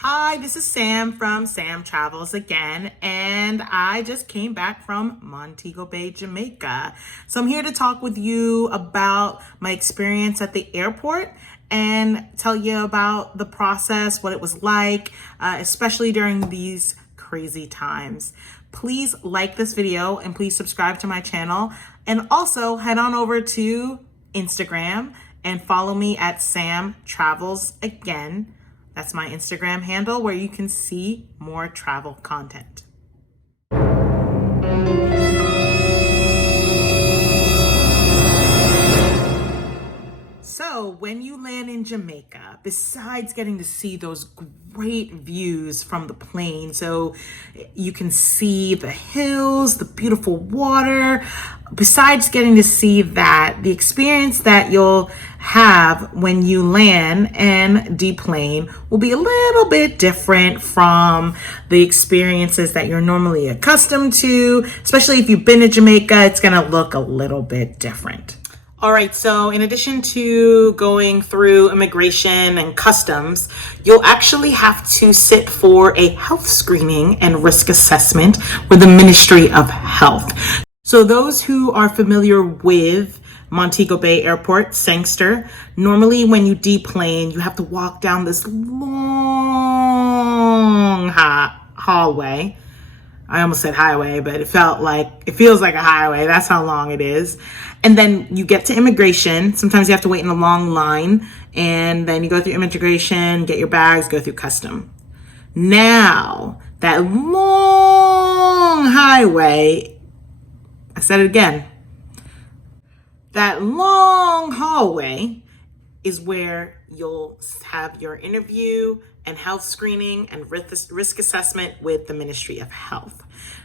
Hi, this is Sam from Sam Travels again, and I just came back from Montego Bay, Jamaica. So I'm here to talk with you about my experience at the airport and tell you about the process, what it was like, especially during these crazy times. Please like this video and please subscribe to my channel, and also head on over to Instagram and follow me at Sam Travels again. That's my Instagram handle where you can see more travel content. So when you land in Jamaica, besides getting to see those great views from the plane, so you can see the hills, the beautiful water, besides getting to see that, the experience that you'll have when you land and deplane will be a little bit different from the experiences that you're normally accustomed to. Especially if you've been to Jamaica, it's gonna look a little bit different. All right, so in addition to going through immigration and customs, you'll actually have to sit for a health screening and risk assessment with the Ministry of Health. So those who are familiar with Montego Bay Airport, Sangster, normally when you deplane, you have to walk down this long hallway. I almost said highway, but it feels like a highway. That's how long it is. And then you get to immigration. Sometimes you have to wait in a long line, and then you go through immigration, get your bags, go through custom. Now, that long highway, I said it again, that long hallway is where you'll have your interview and health screening and risk assessment with the Ministry of Health.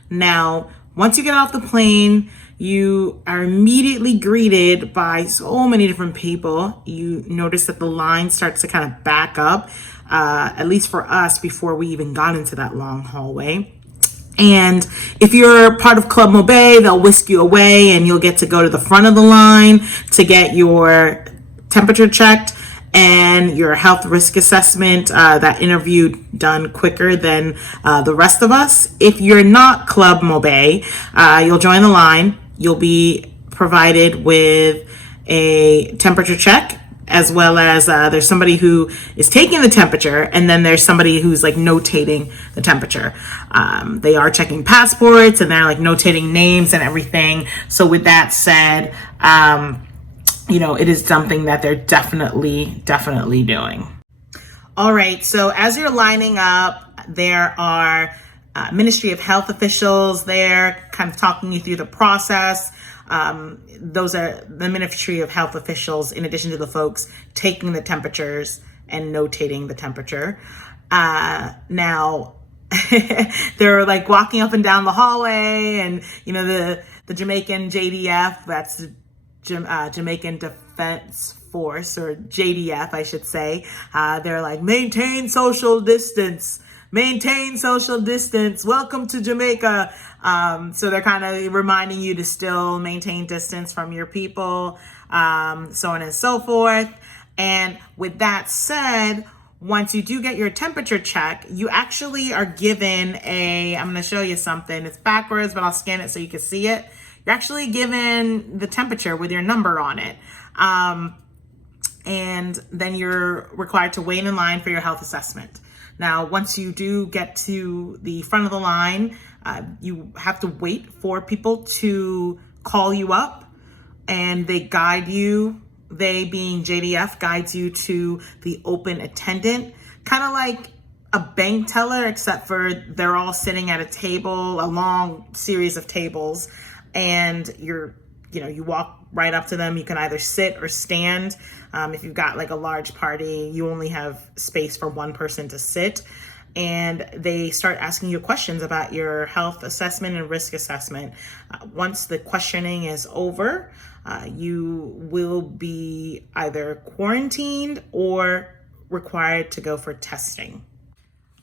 Now, once you get off the plane, you are immediately greeted by so many different people. You notice that the line starts to kind of back up, at least for us, before we even got into that long hallway. And if you're part of Club Mobay, they'll whisk you away and you'll get to go to the front of the line to get your temperature checked and your health risk assessment, that interview done quicker than the rest of us. If you're not Club Mobay, you'll join the line. You'll be provided with a temperature check, as well as there's somebody who is taking the temperature, and then there's somebody who's like notating the temperature. They are checking passports and they're like notating names and everything. So with that said, it is something that they're definitely doing. All right, so as you're lining up, there are Ministry of Health officials there kind of talking you through the process. Those are the Ministry of Health officials, in addition to the folks taking the temperatures and notating the temperature. Now, they're like walking up and down the hallway, and the Jamaican JDF, that's the Jamaican Defense Force, or JDF, I should say. They're like, maintain social distance. Welcome to Jamaica. So they're kind of reminding you to still maintain distance from your people, so on and so forth. And with that said, once you do get your temperature check, you actually are given I'm going to show you something. It's backwards, but I'll scan it so you can see it. You're actually given the temperature with your number on it. And then you're required to wait in line for your health assessment. Now, once you do get to the front of the line, you have to wait for people to call you up, and they guide you. They, being JDF, guides you to the open attendant, kind of like a bank teller, except for they're all sitting at a table, a long series of tables, and you walk right up to them. You can either sit or stand. If you've got like a large party, you only have space for one person to sit. And they start asking you questions about your health assessment and risk assessment. Once the questioning is over, you will be either quarantined or required to go for testing.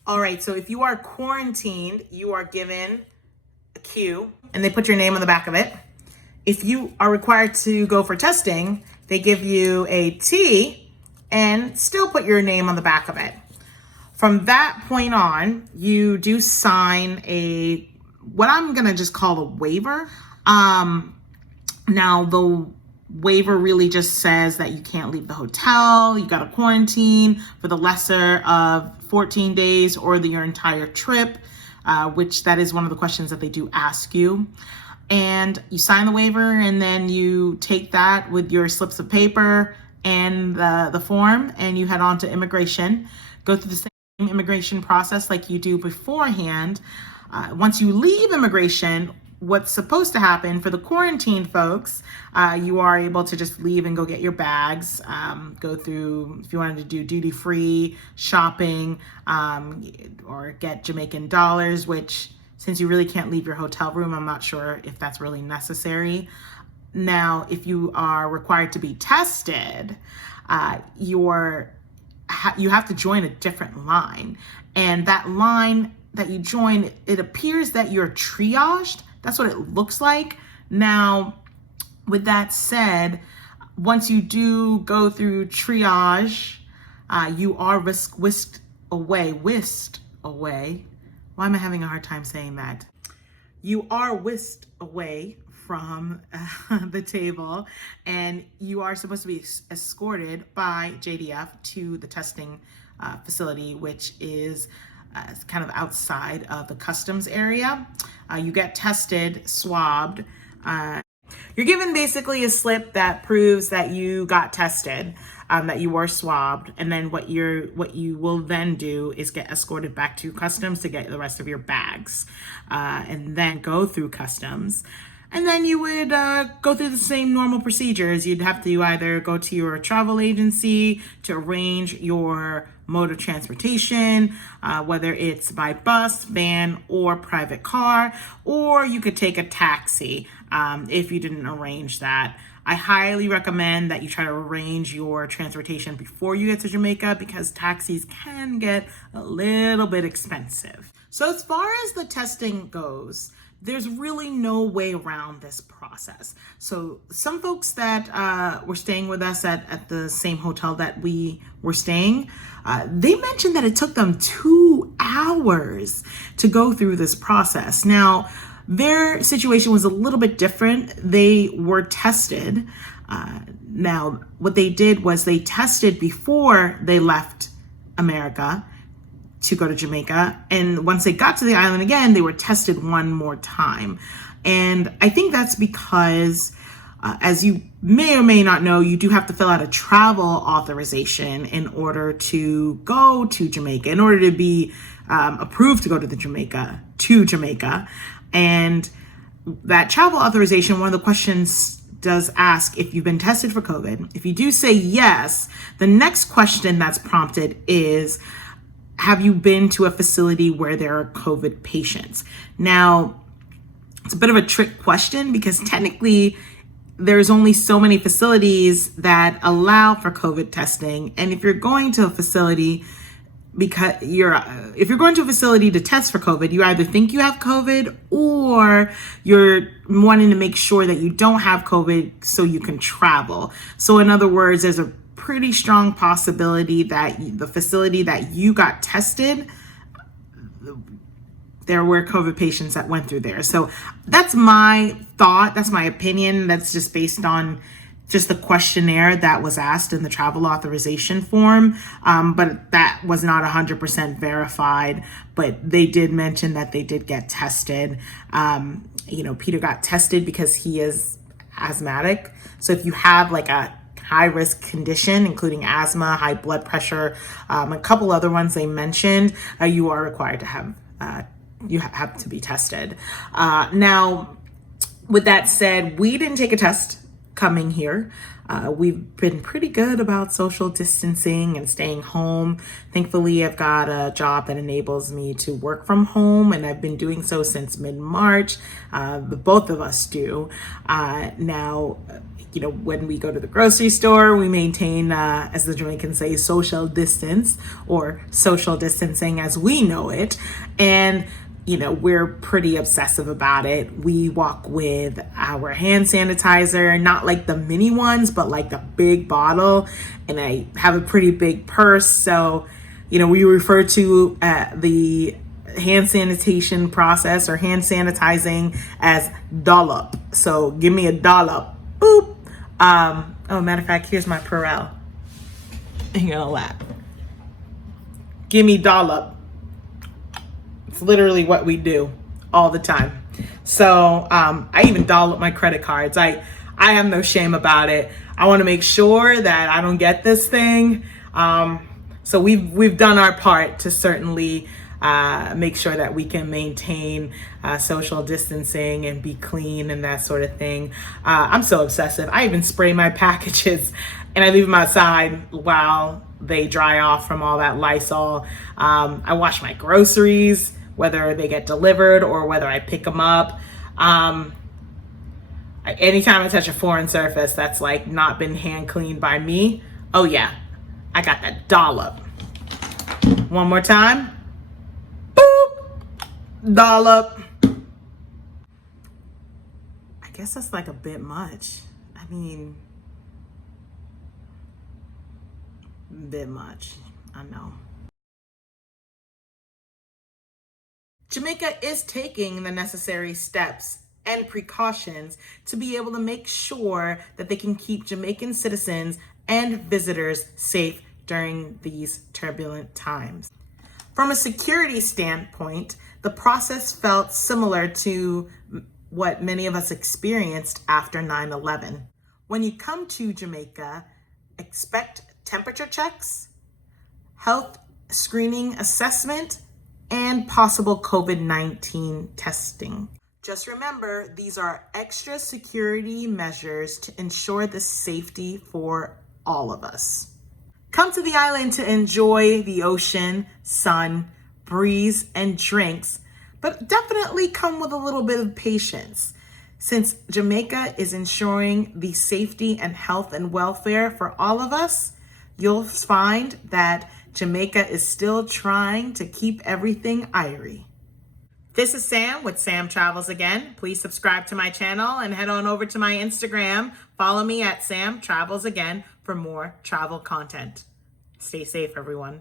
All right, so if you are quarantined, you are given a Q, and they put your name on the back of it. If you are required to go for testing, they give you a T and still put your name on the back of it. From that point on, you do sign what I'm gonna just call a waiver. Now the waiver really just says that you can't leave the hotel, you got to quarantine for the lesser of 14 days or your entire trip, which that is one of the questions that they do ask you. And you sign the waiver, and then you take that with your slips of paper and the form, and you head on to immigration, go through the same immigration process like you do beforehand. Once you leave immigration, what's supposed to happen for the quarantined folks, you are able to just leave and go get your bags, go through, if you wanted to do duty-free shopping, or get Jamaican dollars, which since you really can't leave your hotel room, I'm not sure if that's really necessary. Now, if you are required to be tested, you have to join a different line. And that line that you join, it appears that you're triaged. That's what it looks like. Now, with that said, once you do go through triage, you are whisked away. Why am I having a hard time saying that? You are whisked away from the table, and you are supposed to be escorted by JDF to the testing facility, which is kind of outside of the customs area. You get tested, swabbed. You're given basically a slip that proves that you got tested, that you were swabbed, and then what you will then do is get escorted back to customs to get the rest of your bags, and then go through customs. And then you would go through the same normal procedures. You'd have to either go to your travel agency to arrange your mode of transportation, whether it's by bus, van, or private car, or you could take a taxi if you didn't arrange that. I highly recommend that you try to arrange your transportation before you get to Jamaica, because taxis can get a little bit expensive. So as far as the testing goes, there's really no way around this process. So some folks that were staying with us at the same hotel that we were staying, they mentioned that it took them 2 hours to go through this process. Now, their situation was a little bit different. They were tested. Now, what they did was they tested before they left America to go to Jamaica. And once they got to the island again, they were tested one more time. And I think that's because, as you may or may not know, you do have to fill out a travel authorization in order to go to Jamaica, in order to be approved to go to Jamaica. And that travel authorization, one of the questions does ask if you've been tested for COVID. If you do say yes, the next question that's prompted is, have you been to a facility where there are COVID patients? Now, it's a bit of a trick question because technically there's only so many facilities that allow for COVID testing. And if you're going to a facility if you're going to a facility to test for COVID, you either think you have COVID or you're wanting to make sure that you don't have COVID so you can travel. So in other words, there's a pretty strong possibility that the facility that you got tested, there were COVID patients that went through there. So that's my thought. That's my opinion. That's just based on just the questionnaire that was asked in the travel authorization form. But that was not 100% verified, but they did mention that they did get tested. Peter got tested because he is asthmatic. So if you have like a high risk condition, including asthma, high blood pressure, a couple other ones they mentioned, you are required to have, you have to be tested. Now, with that said, we didn't take a test coming here. We've been pretty good about social distancing and staying home. Thankfully, I've got a job that enables me to work from home, and I've been doing so since mid-March. Both of us do. Now, when we go to the grocery store, we maintain, as the Jamaicans say, social distance, or social distancing as we know it. And we're pretty obsessive about it. We walk with our hand sanitizer, not like the mini ones, but like the big bottle. And I have a pretty big purse. So We refer to the hand sanitation process or hand sanitizing as dollop. So give me a dollop. Boop. Matter of fact, here's my Perel. You're gonna laugh. Give me dollop. It's literally what we do all the time. So I even dollop my credit cards. I have no shame about it. I want to make sure that I don't get this thing. So we've done our part to certainly make sure that we can maintain social distancing and be clean and that sort of thing. I'm so obsessive. I even spray my packages and I leave them outside while they dry off from all that Lysol. I wash my groceries, whether they get delivered or whether I pick them up. Anytime I touch a foreign surface that's like not been hand cleaned by me, oh yeah, I got that dollop. One more time. Boop. Dollop. I guess that's like a bit much. I mean, a bit much. I know. Jamaica is taking the necessary steps and precautions to be able to make sure that they can keep Jamaican citizens and visitors safe during these turbulent times. From a security standpoint, the process felt similar to what many of us experienced after 9/11. When you come to Jamaica, expect temperature checks, health screening assessment, and possible COVID-19 testing. Just remember, these are extra security measures to ensure the safety for all of us. Come to the island to enjoy the ocean, sun, breeze, and drinks, but definitely come with a little bit of patience. Since Jamaica is ensuring the safety and health and welfare for all of us, you'll find that Jamaica is still trying to keep everything irie. This is Sam with Sam Travels Again. Please subscribe to my channel and head on over to my Instagram. Follow me at Sam Travels Again for more travel content. Stay safe, everyone.